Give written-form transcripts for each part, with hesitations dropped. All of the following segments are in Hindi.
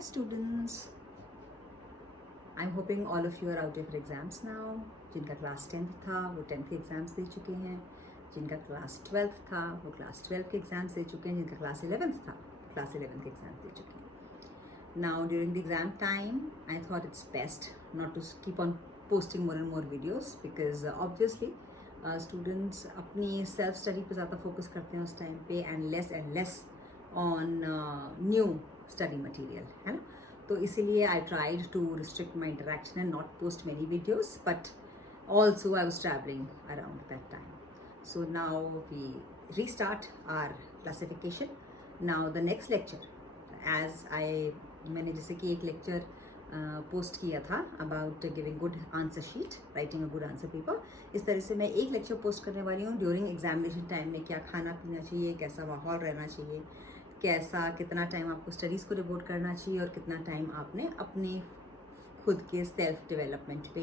Hi students, I'm hoping all of you are out of your exams now. जिनका क्लास 10th था वो 10th के एग्ज़ाम्स दे चुके हैं, जिनका क्लास 12th था वो क्लास 12th के एग्ज़ाम्स दे चुके हैं, जिनका क्लास 11th था क्लास 11th के एग्ज़ाम्स दे चुके हैं. Now during the exam time, I thought it's best not to keep on posting more and more videos because obviously students अपनी self study पे ज़्यादा focus करते हैं उस टाइम पे and less on new study material, है ना. तो इसीलिए I tried to restrict my interaction and not post many videos, but also I was traveling around that time. So now we restart our classification. Now the next lecture, as मैंने जैसे कि एक लेक्चर पोस्ट किया था about giving good answer sheet, writing a good answer paper, इस तरह से मैं एक लेक्चर पोस्ट करने वाली हूँ ड्यूरिंग एग्जामिनेशन टाइम में. क्या खाना पीना चाहिए, कैसा माहौल रहना चाहिए, कैसा कितना टाइम आपको स्टडीज़ को डिवोट करना चाहिए और कितना टाइम आपने अपने खुद के सेल्फ डेवलपमेंट पे,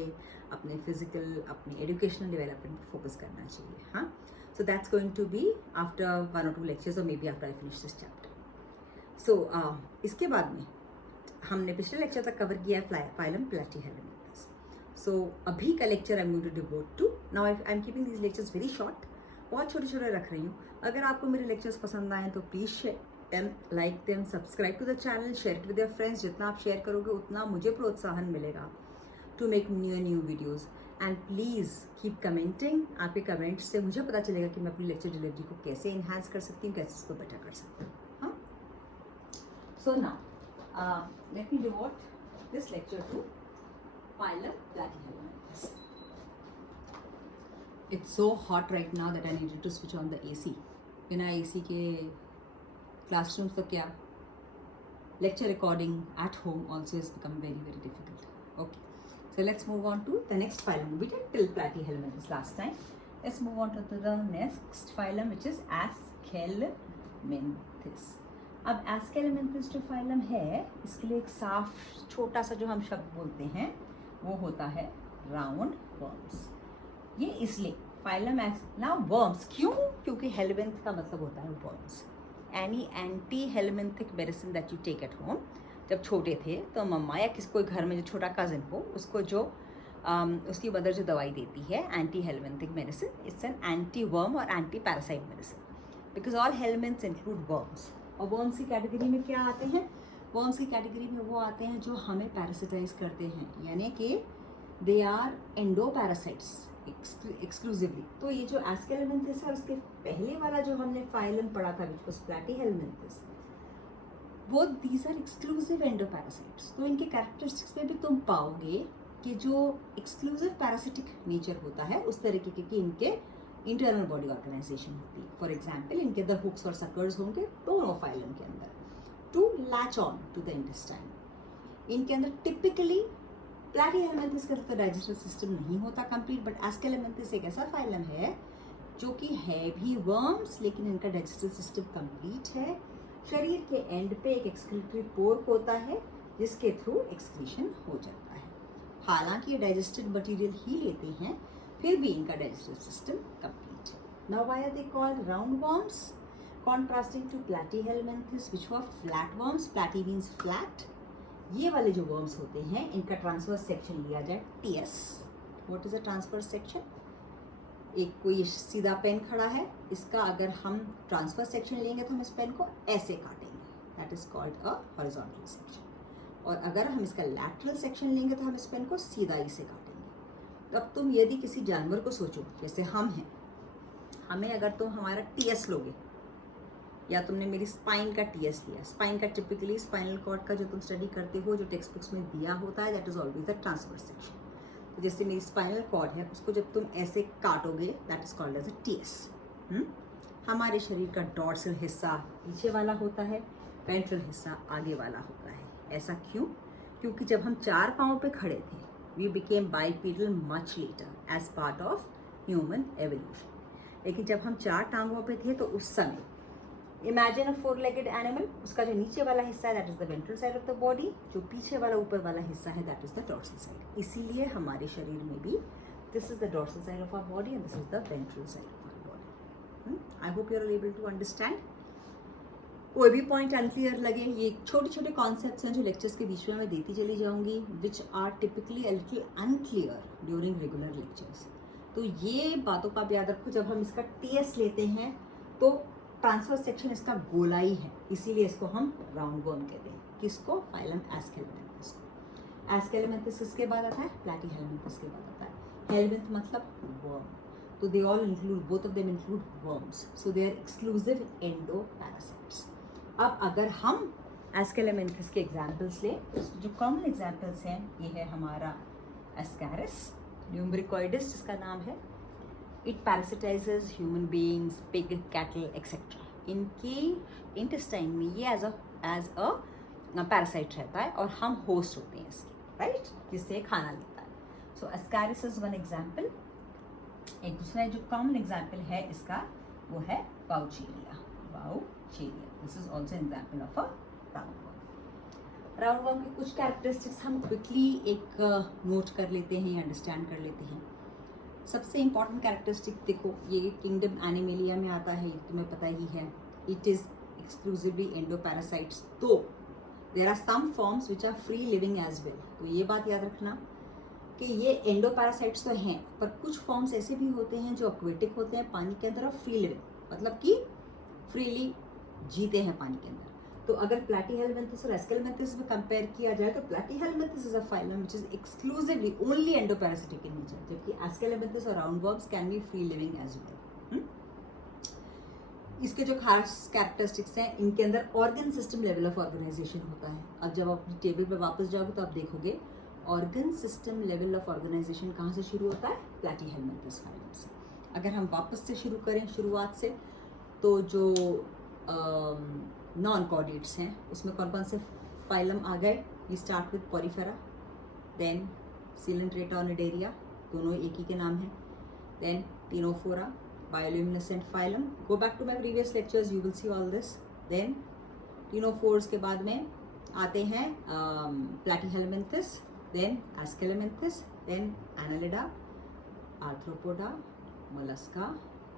अपने फिजिकल, अपने एजुकेशनल डेवलपमेंट पे फोकस करना चाहिए. हाँ, so that's going to be after 1 or 2 lectures और may be after I finish this chapter. So इसके बाद में हमने पिछले लेक्चर तक कवर किया है फाइलम प्लैटीहेलमिन्थस. सो अभी का lecture I am going to devote to. Now I am keeping these lectures very short, बहुत छोटे छोटे रख रही हूँ. अगर आपको मेरे लेक्चर्स पसंद आए तो please like them, subscribe to the channel, share it with your friends. जितना आप शेयर करोगे उतना मुझे प्रोत्साहन मिलेगा to make new videos. And please keep commenting. आपके कमेंट्स से मुझे पता चलेगा कि मैं अपनी लेक्चर डिलीवरी को कैसे इन्हांस कर सकती हूँ, कैसे उसको बेटर कर सकती हूँ. हाँ, so now let me devote this lecture to phylum Platyhelminthes. It's so hot right now that I needed to switch on the AC. बिना AC के classrooms तो क्या, lecture recording at home also has become very difficult. Okay, so let's move on to the next phylum. We did till Platyhelminthes last time. Let's move on to the next phylum, which is Aschelminthes. अब एस्केलेमेंथिस जो फाइलम है, इसके लिए एक साफ छोटा सा जो हम शब्द बोलते हैं वो होता है राउंड वर्म्स. ये इसलिए फाइलम ना वर्म्स क्यों, क्योंकि हेलमिंथ का मतलब होता है worms. Any anti helminthic medicine that you take at home. जब छोटे थे तो मम्मा या किसी कोई घर में जो छोटा कजिन हो उसको जो उसकी मदर जो दवाई देती है anti helminthic medicine, it's an anti worm और anti parasite medicine because all helminths include worms. और वर्म्स की कैटेगरी में क्या आते हैं? वर्म्स की कैटेगरी में वो आते हैं जो हमें पैरासिटाइज करते हैं, यानी कि they are endoparasites exclusively. तो ये जो एस्केलेमेंथिस है उसके पहले वाला जो हमने फाइलम पढ़ा था विच वाज प्लैटीहेलमिन्थस, वो these are exclusive endoparasites. तो इनके कैरेक्टरिस्टिक्स में भी तुम पाओगे कि जो एक्सक्लूसिव पैरासिटिक नेचर होता है उस तरीके के इनके इंटरनल बॉडी ऑर्गेनाइजेशन होती है. फॉर एग्जाम्पल इनके अंदर हुक्स और सकर्स होंगे दोनों फाइलम के अंदर to latch on to the intestine. इनके अंदर टिपिकली प्लैटीहेलमिन्थस का तो डाइजेस्टिव सिस्टम नहीं होता कंप्लीट, बट एस्केलेमेंथिस एक ऐसा फाइलम है जो कि है भी वर्म्स लेकिन इनका डाइजेस्टिव सिस्टम कंप्लीट है. शरीर के एंड पे एक एक्सक्रीटरी पोर्क होता है जिसके थ्रू एक्सक्रीशन हो जाता है. हालांकि ये डाइजेस्टेड मटीरियल ही लेते हैं, फिर भी इनका डाइजेस्टिव सिस्टम कंप्लीट है. Now why are they called round worms contrasting to platyhelminthes which were flat worms. Platy means flat. ये वाले जो वर्म्स होते हैं इनका ट्रांसवर्स सेक्शन लिया जाए TS. What is a transverse section? एक कोई सीधा पेन खड़ा है, इसका अगर हम ट्रांसवर्स सेक्शन लेंगे तो हम इस पेन को ऐसे काटेंगे, that is called a horizontal section. और अगर हम इसका लैटरल सेक्शन लेंगे तो हम इस पेन को सीधा ही से काटेंगे. अब तुम यदि किसी जानवर को सोचो, जैसे हम हैं, हमें अगर तुम हमारा टीएस लोगे या तुमने मेरी स्पाइन का टीएस लिया, स्पाइन का टिपिकली स्पाइनल कॉर्ड का जो तुम स्टडी करते हो जो टेक्स्ट बुक्स में दिया होता है that is always the transverse section. तो जैसे मेरी स्पाइनल कॉर्ड है उसको जब तुम ऐसे काटोगे that is called as a TS. हमारे शरीर का डॉर्सल हिस्सा पीछे वाला होता है, वेंट्रल हिस्सा आगे वाला होता है. ऐसा क्यों? क्योंकि जब हम 4 पाँव पे खड़े थे we became bipedal much later as part of human evolution. लेकिन जब हम 4 टांगों पे थे तो उस समय imagine a 4-legged animal, उसका जो नीचे वाला हिस्सा है that is the ventral side of the body, जो पीछे वाला ऊपर वाला हिस्सा है that is the dorsal side. इसीलिए हमारे शरीर में भी this is the dorsal side of our body and this is the ventral side of our body. I hope you are able to understand. कोई भी पॉइंट अनक्लियर लगे, ये छोटे छोटे कॉन्सेप्ट्स हैं जो लेक्चर्स के बीच में मैं देती चली जाऊंगी, which are typically a little unclear during regular lectures. तो ये बातों का भी याद रखो, जब हम इसका टीएस लेते हैं तो ट्रांसफर सेक्शन इसका गोलाई है, इसीलिए इसको हम राउंड वर्म कहते हैं। किसको? फाइलम एस्केलेमेंथिस को। एस्केलेमेंथिस किसके बाद आता है? प्लैटीहेलमिन्थस के बाद आता है। हेलमिन्थ मतलब वर्म, तो they all include, both of them include worms, so they are exclusive endoparasites. अब अगर हम एस्केलेमेंथिस के एग्जाम्पल्स लें, तो जो कॉमन एग्जाम्पल्स हैं, ये है हमारा एस्कैरिस ल्यूम्ब्रिकोइडिस जिसका नाम है। It parasitizes human beings, pig, cattle etcetera. इनकी इंटेस्टाइन में ये एज अ पैरासाइट रहता है और हम होस्ट होते हैं इसके, राइट, जिससे खाना लेता है। So ascaris is one example. एक दूसरा जो कॉमन एग्जाम्पल है इसका, वो है Wuchereria. Wuchereria, this is also example of a round worm. Round worm के कुछ कैरेक्टरिस्टिक्स हम क्विकली एक नोट कर लेते हैं या अंडरस्टैंड कर लेते हैं। सबसे इंपॉर्टेंट कैरेक्टरिस्टिक देखो, ये किंगडम एनिमेलिया में आता है, ये तुम्हें पता ही है। इट इज एक्सक्लूसिवली एंडोपैरासाइट्स, तो there are some forms which are free living as well. तो ये बात याद रखना कि ये एंडोपैरासाइट्स तो हैं, पर कुछ फॉर्म्स ऐसे भी होते हैं जो एक्वेटिक होते हैं, पानी के अंदर, और फ्री लिविंग मतलब कि फ्रीली जीते हैं पानी के अंदर। तो अगर प्लैटीहेलमिन्थस और एस्केलेमेंथिस में कंपेयर किया जाए तो platyhelminthes is a phylum which is exclusively only endoparasitic in nature, जबकि एस्केलेमेंथिस और round worms can be free living as well. इसके जो खास कैरेक्टरिस्टिक्स हैं, इनके अंदर organ system level of organisation होता है। अब जब आप अपनी टेबल पर वापस जाओगे तो आप देखोगे organ system level of organisation कहाँ से शुरू होता है? प्लैटीहेलमिन्थस फाइलम से। अगर हम वापस से शुरू करें, शुरुआत से, तो जो नॉन कॉर्डेट्स हैं उसमें कौन कौन से फाइलम आ गए? We start with porifera, then coelenterata cnidaria, दोनों एक ही के नाम हैं, then ctenophora, bioluminescent phylum. Go back to my previous lectures, you will see all this. Then ctenophores के बाद में आते हैं platyhelminthes, then aschelminthes, then annelida, arthropoda, mollusca,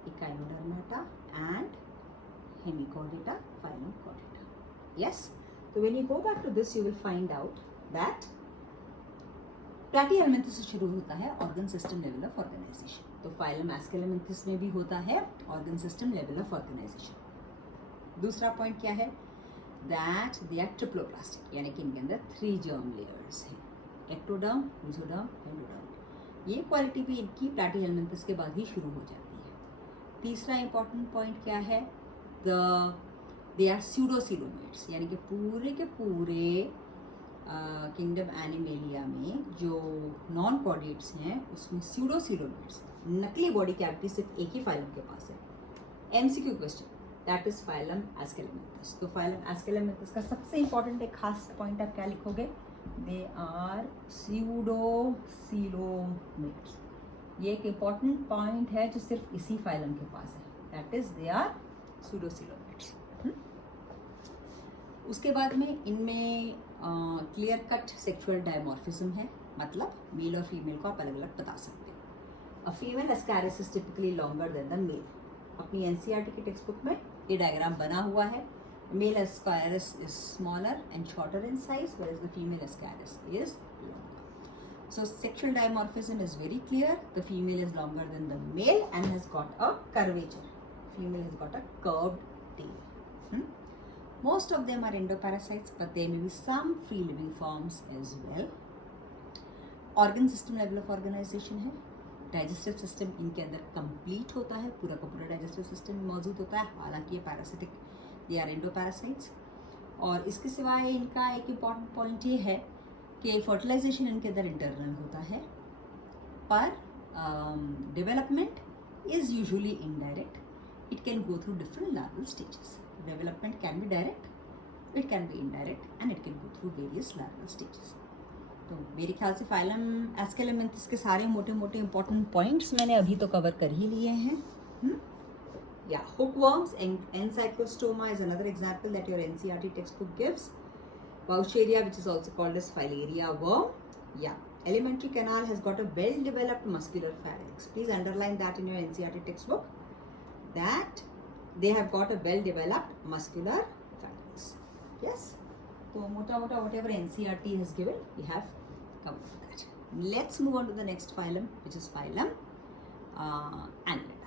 echinodermata and Hemichordata, phylum Chordata. Yes. So when you go back to this, you will find out that platyhelminthes से शुरू होता है organ system level of organisation. तो फाइलम एस्केलेमेंथिस में भी होता है organ system level of organisation. दूसरा पॉइंट क्या है? दैट दे आर ट्रिप्लोप्लास्टिक, यानी कि इनके अंदर 3 जर्म लेयर्स हैं, एक्टोडर्म, मेसोडर्म, एंडोडर्म। ये क्वालिटी भी इनकी प्लैटीहेलमिन्थस के बाद ही शुरू हो जाती है। तीसरा इंपॉर्टेंट पॉइंट क्या है? दे आर स्यूडोसिलोमेट्स, यानी कि पूरे के पूरे किंगडम एनिमेलिया में जो नॉन कॉर्डेट्स हैं उसमें स्यूडोसिलोमेट्स, नकली बॉडी कैविटी सिर्फ एक ही फाइलम के पास है। MCQ question, that is phylum aschelminthes. तो फाइलम एस्केलेमेंथिस का सबसे इंपॉर्टेंट एक खास पॉइंट आप क्या लिखोगे? They are pseudocoelomates. ये एक इंपॉर्टेंट पॉइंट है जो सिर्फ इसी फाइलम के पास है, that is they are pseudocoelomates. उसके बाद में इनमें क्लियर कट सेक्सुअल डायमॉर्फिज्म है, मतलब मेल और फीमेल को आप अलग अलग बता सकते हो। A female ascaris is typically longer than the male. अपनी एनसीईआरटी की टेक्स्ट बुक में ये डायग्राम बना हुआ है। Male ascaris is smaller and shorter in size, whereas the female ascaris is longer. So sexual dimorphism is very clear. The female is longer than the male and has got a curvature. Female has got a curved tail. Most of them are endoparasites, but there may be some free living forms as well. Organ system level of organization है। डाइजेस्टिव सिस्टम इनके अंदर कंप्लीट होता है, पूरा का पूरा डाइजेस्टिव सिस्टम में मौजूद होता है, हालांकि ये पैरासिटिक, दे आर एंडोपैरासाइट्स। और इसके सिवाय इनका एक इम्पॉर्टेंट पॉइंट ये है कि फर्टिलाइजेशन इनके अंदर इंटरनल होता है, पर development is usually indirect. It can go through different larval stages. Development can be direct, it can be indirect, and it can go through various larval stages. तो मेरे ख्याल से फाइलम एस्केलेमेंथिस के सारे मोटे मोटे इंपॉर्टेंट पॉइंट्स मैंने अभी तो कवर कर ही लिए हैं। या hookworms, Encyclostoma is another example that your NCERT textbook gives. Vaucheria, which is also called as Filaria worm. Yeah, alimentary canal has got a well-developed muscular pharynx. Please underline that in your NCERT textbook, that they have got a well-developed muscular pharynx. Yes. So mota whatever NCERT has given, we have covered that. Let's move on to the next phylum, which is phylum Annelid.